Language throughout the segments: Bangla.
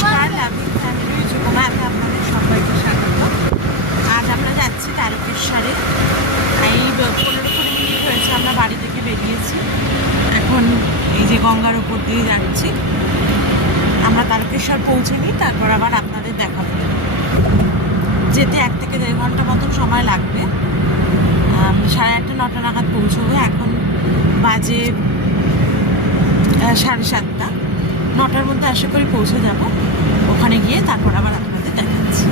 নমস্কার, লাভিং ফ্যামিলি যোগমাতে আপনাদের সবাইকে স্বাগত। আজ আমরা যাচ্ছি তারকেশ্বরে। এই 15-20 মিনিট হয়েছে আমরা বাড়ি থেকে বেরিয়েছি। এখন এই যে গঙ্গার উপর দিয়ে যাচ্ছি। আমরা তারকেশ্বর পৌঁছে নিই, তারপর আবার আপনাদের দেখাবো। যেতে 1 থেকে 1.5 ঘন্টা মতন সময় লাগবে। 8:30-9টা নাগাদ পৌঁছবো। এখন বাজে 7:30। 9টার মধ্যে আশা করি পৌঁছে যাব। ওখানে গিয়ে তারপর আবার আপনাদের দেখাচ্ছি।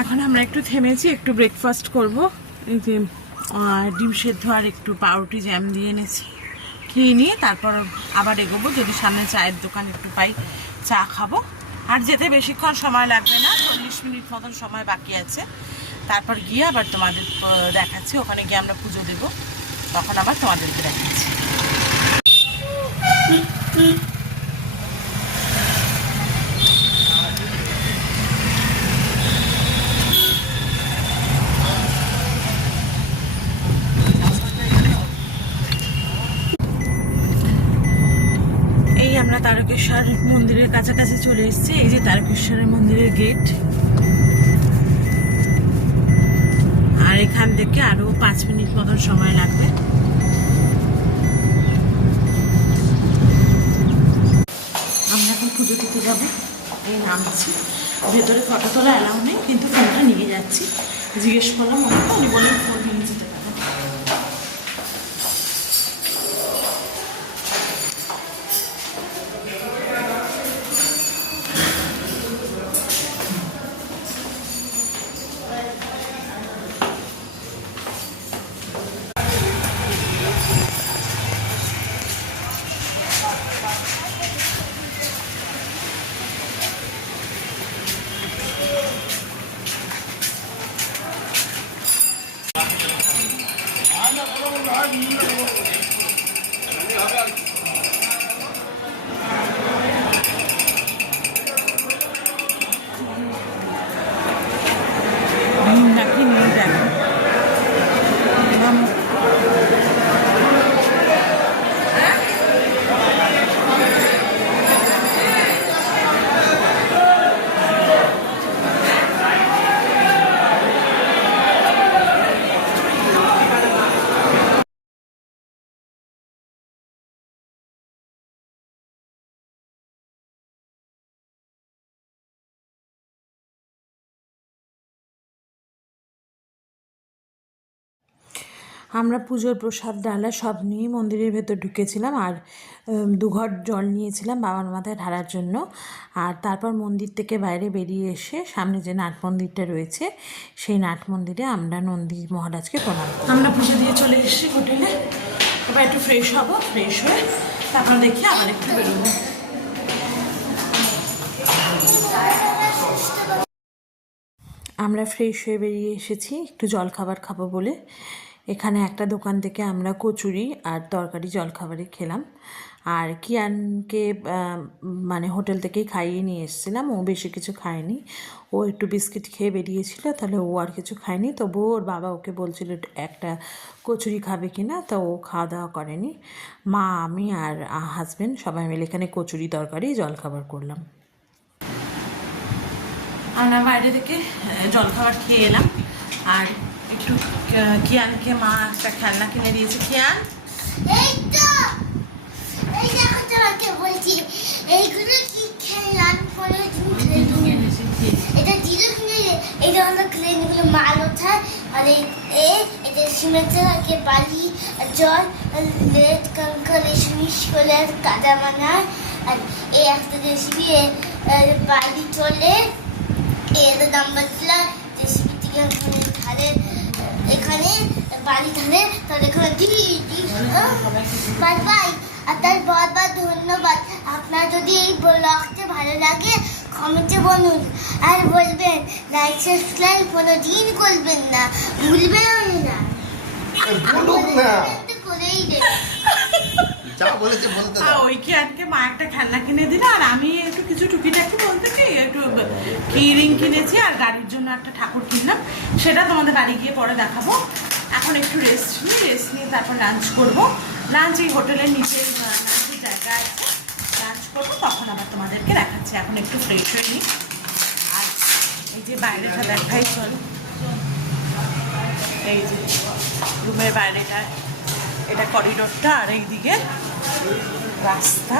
এখন আমরা একটু থেমেছি, একটু ব্রেকফাস্ট করব। এই যে ডিম সেদ্ধ আর একটু পাউরুটি জ্যাম দিয়ে এনেছি, খেয়ে নিয়ে তারপর আবার এগোবো। যদি সামনে চায়ের দোকান একটু পাই, চা খাবো। আর যেতে বেশিক্ষণ সময় লাগবে না, 40 মিনিট মতন সময় বাকি আছে। তারপর গিয়ে আবার তোমাদের দেখাচ্ছি। ওখানে গিয়ে আমরা পুজো দেবো, তখন আবার তোমাদেরকে দেখাচ্ছি। আমরা তারকেশ্বর মন্দিরের কাছাকাছি চলে এসেছি। এই যে তারকেশ্বরের মন্দিরের গেট। আর এখান থেকে আরো 5 মিনিট মতন সময় লাগবে। আমরা এখন পুজো দিতে যাব। এই নামছি, ভেতরে ফটো তোলা অ্যালাউ নেই, কিন্তু ফোনটা নিয়ে যাচ্ছি। জিজ্ঞেস করলাম ওনাকে, উনি বললেন ফোন নিয়ে যেতে পারেন। আমরা পুজোর প্রসাদ ডালা সব নিয়ে মন্দিরের ভেতর ঢুকেছিলাম। আর 2 ঘট জল নিয়েছিলাম বাবার মাথায় ঢালার জন্য। আর তারপর মন্দির থেকে বাইরে বেরিয়ে এসে সামনে যে নাট মন্দিরটা রয়েছে, সেই নাট মন্দিরে আমরা নন্দী মহারাজকে প্রণাম। আমরা পুজো দিয়ে চলে এসেছি হোটেলে। এবার একটু ফ্রেশ হব, ফ্রেশ হয়ে তারপর দেখি আবার একটু বেরোবো। আমরা ফ্রেশ হয়ে বেরিয়ে এসেছি একটু জলখাবার খাবো বলে। এখানে একটা দোকান থেকে আমরা কচুরি আর তরকারি জলখাবারে খেলাম। আর কিয়ানকে মানে হোটেল থেকেই খাইয়ে নিয়ে এসেছিলাম। ও বেশি কিছু খায়নি, ও একটু বিস্কিট খেয়ে বেরিয়েছিল, তাহলে ও আর কিছু খায়নি। তবুও ওর বাবা ওকে বলছিল একটা কচুরি খাবে কিনা, তো ও খাওয়া দাওয়া করেনি। মা, আমি আর হাজব্যান্ড সবাই মিলে এখানে কচুরি তরকারি জলখাবার করলাম। আমরা বাইরে থেকে জলখাবার খেয়ে এলাম। আর একটু কিয়ানকে মা একটা খেলনা কিনে দিয়েছে। কিয়ান, এই তো এই দেখো তোমাকে বলছি, এইগুলো কি খেলনা পরে এটা দিলো কিনে, এটা আমরা ক্লিনগুলো মাল ওঠায়। আর এটা সিমেন্টের বালি জল লেট কাঙ্কা রেশমিশ করে কাদা বানায়। আর এই একটা রেসিপি বালি চলে এর দাম বলছিল জেসিবি থেকে ধারে এখানে বাড়ি ধারে তার এখানে বাই বাই। আর তার বহুত বহুত ধন্যবাদ। আপনার যদি এই ব্লগটা ভালো লাগে কমেন্টে বলুন আর বলবেন লাইক সাবস্ক্রাইব কোনোদিন করবেন না, ভুলবেন না। করেই দেবেন। ওই কি আজকে মা একটা খেলনা কিনে দিল আর আমি একটু কিছু টুকিটাকি বলতে কি একটু কি রিং কিনেছি আর গাড়ির জন্য একটা ঠাকুর কিনলাম, সেটা তোমাদের বাড়ি গিয়ে পরে দেখাবো। এখন একটু রেস্ট নিয়ে তারপর লাঞ্চ করব। লাঞ্চ এই হোটেলের নিচে লাঞ্চের জায়গা আছে, লাঞ্চ করবো তখন আবার তোমাদেরকে দেখাচ্ছি। এখন একটু ফ্রেশ হয়ে নিই। আর এই যে বাইরেটা দেখাই চলো, এই যে রুমের বাইরেটা, এটা করিডোরটা আর এইদিকে রাস্তা।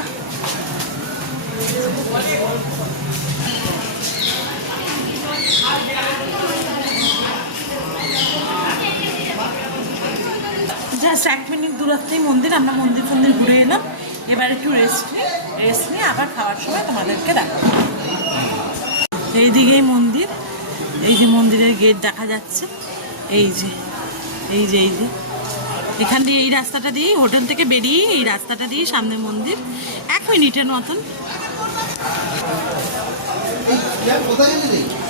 জাস্ট 1 মিনিট দূরত্বেই মন্দির, আমরা মন্দির ঘুরে এলাম। এবার একটু রেস্ট নিয়ে আবার খাওয়ার সময় তোমাদেরকে দেখাবো। এইদিকেই মন্দির, এই যে মন্দিরের গেট দেখা যাচ্ছে, এই যে এখান দিয়ে এই রাস্তাটা দিয়ে হোটেল থেকে বেরিয়ে এই রাস্তাটা দিয়ে সামনে মন্দির, 1 মিনিটের মতন।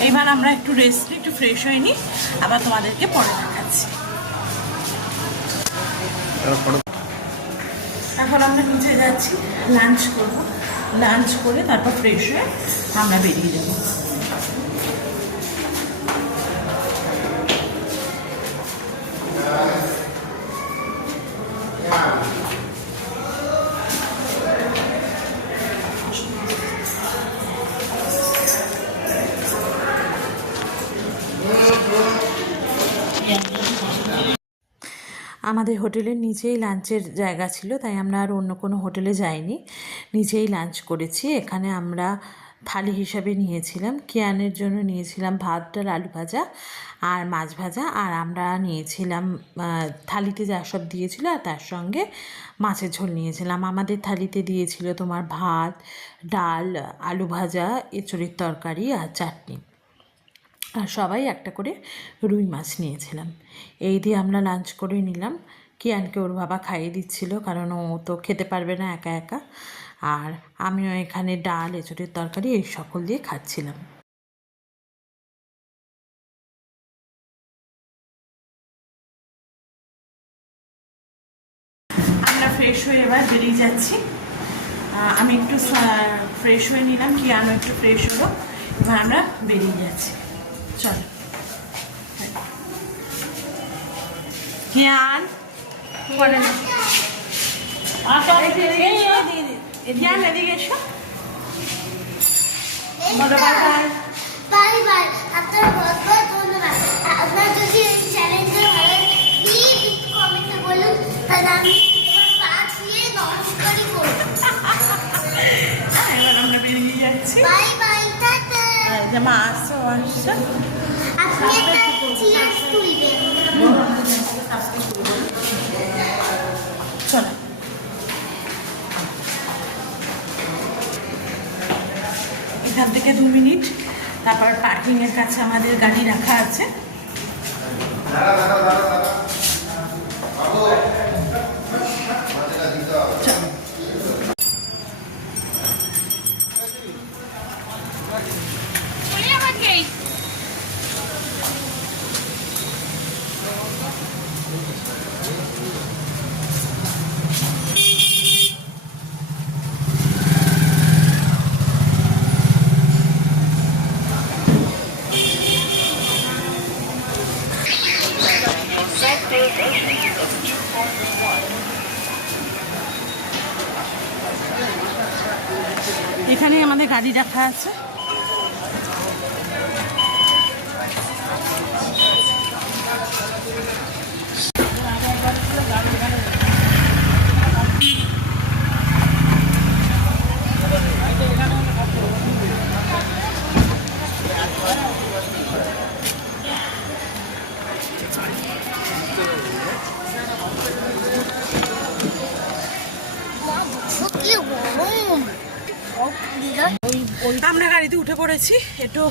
এইবার আমরা একটু রেস্ট একটু ফ্রেশ হয়ে নিই, আবার তোমাদেরকে পরে দেখাচ্ছি। এখন আমরা নিচে যাচ্ছি, লাঞ্চ করবো। লাঞ্চ করে তারপর ফ্রেশ হয়ে আমরা বেরিয়ে যাবো। আমাদের হোটেলের নিচেই লাঞ্চের জায়গা ছিল, তাই আমরা আর অন্য কোনো হোটেলে যাইনি, নিচেই লাঞ্চ করেছি। এখানে আমরা থালি হিসাবে নিয়েছিলাম, কিয়ানের জন্য নিয়েছিলাম ভাত, ডাল, আলু ভাজা আর মাছ ভাজা, আর আমরা নিয়েছিলাম থালিতে যা সব দিয়েছিল আর তার সঙ্গে মাছের ঝোল নিয়েছিলাম। আমাদের থালিতে দিয়েছিল তোমার ভাত, ডাল, আলু ভাজা, এঁচোড়ের তরকারি আর চাটনি, আর সবাই একটা করে রুই মাছ নিয়েছিলাম। এই দিয়ে আমরা লাঞ্চ করে নিলাম। কিয়ানকে ওর বাবা খাইয়ে দিচ্ছিল, কারণ ও তো খেতে পারবে না একা একা, আর আমিও এখানে ডাল, এঁচোড়ের তরকারি এই সকল দিয়ে খাচ্ছিলাম। আমরা ফ্রেশ হয়ে এবার বেরিয়ে যাচ্ছি। আমি একটু ফ্রেশ হয়ে নিলাম, কিয়ানও একটু ফ্রেশ হলো, এবার আমরা বেরিয়ে যাচ্ছি। চলো কিয়ান, কিয়ান এদিকে এসো, বলো বাই বাই। Bye bye. আপনার বহুত বহুত ধন্যবাদ। আপনার যদি এই চ্যানেলটা ভালো লাগে প্লিজ একটু কমেন্টে বলুন, তাহলে আমি পা ছুঁয়ে নমস্কারই করব। এবার আমরা বেরিয়ে যাচ্ছি। Bye bye, tata. যে মা আসছো আপনি একটা চিয়ার্স তুলবেন। চলো এখান থেকে 2 মিনিট, তারপর পার্কিংয়ের কাছে আমাদের গাড়ি রাখা আছে। এখানেই আমাদের গাড়ি রাখা আছে। আমরা গাড়িতে উঠে পড়েছি, একটু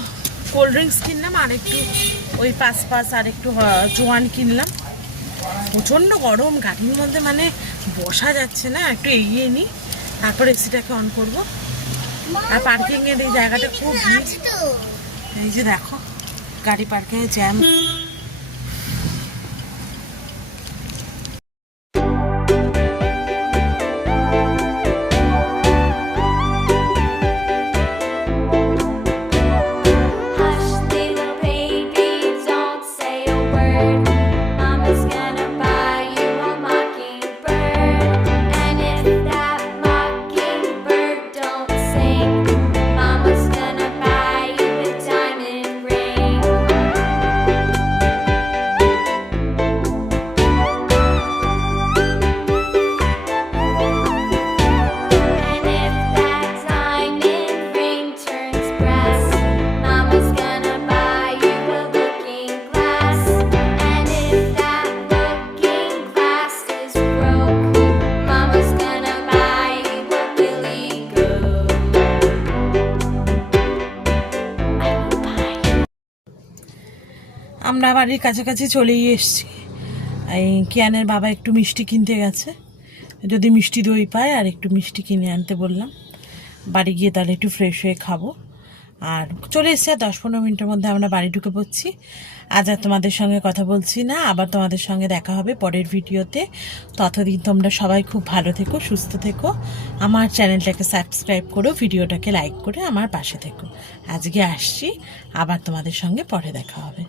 কোল্ড ড্রিঙ্কস কিনলাম আর একটু ওই পাঁচ আর একটু জোয়ান কিনলাম। প্রচণ্ড গরম, গাড়ির মধ্যে মানে বসা যাচ্ছে না, একটু এগিয়ে নিই তারপর এসিটাকে অন করব। আর পার্কিংয়ের এই জায়গাটা খুব ভিড়। আছে তো এই যে দেখো গাড়ি পার্কিংয়ে jam. Hush, little baby, don't say a word. Mama's gonna buy you a mockingbird. And if that mockingbird don't sing, Mama's gonna buy you a diamond ring. And if that diamond ring turns brass, Mama's gonna buy you a looking glass. And if that looking glass is broke, Mama's gonna buy you a billy goat. I will buy you. আমরা বাড়ির কাছাকাছি চলেই এসেছি। এই কিয়ানের বাবা একটু মিষ্টি কিনতে গেছে, যদি মিষ্টি দই পায় আর একটু মিষ্টি কিনে আনতে বললাম। বাড়ি গিয়ে তাহলে একটু ফ্রেশ হয়ে খাবো। আর চলে এসেছি, আর 10-15 মিনিটের মধ্যে আমরা বাড়ি ঢুকে পড়ছি। আজ আর তোমাদের সঙ্গে কথা বলছি না, আবার তোমাদের সঙ্গে দেখা হবে পরের ভিডিওতে। ততদিন তোমরা সবাই খুব ভালো থেকো, সুস্থ থেকো। আমার চ্যানেলটাকে সাবস্ক্রাইব করো, ভিডিওটাকে লাইক করে আমার পাশে থেকো। আজকে আসছি, আবার তোমাদের সঙ্গে পরে দেখা হবে।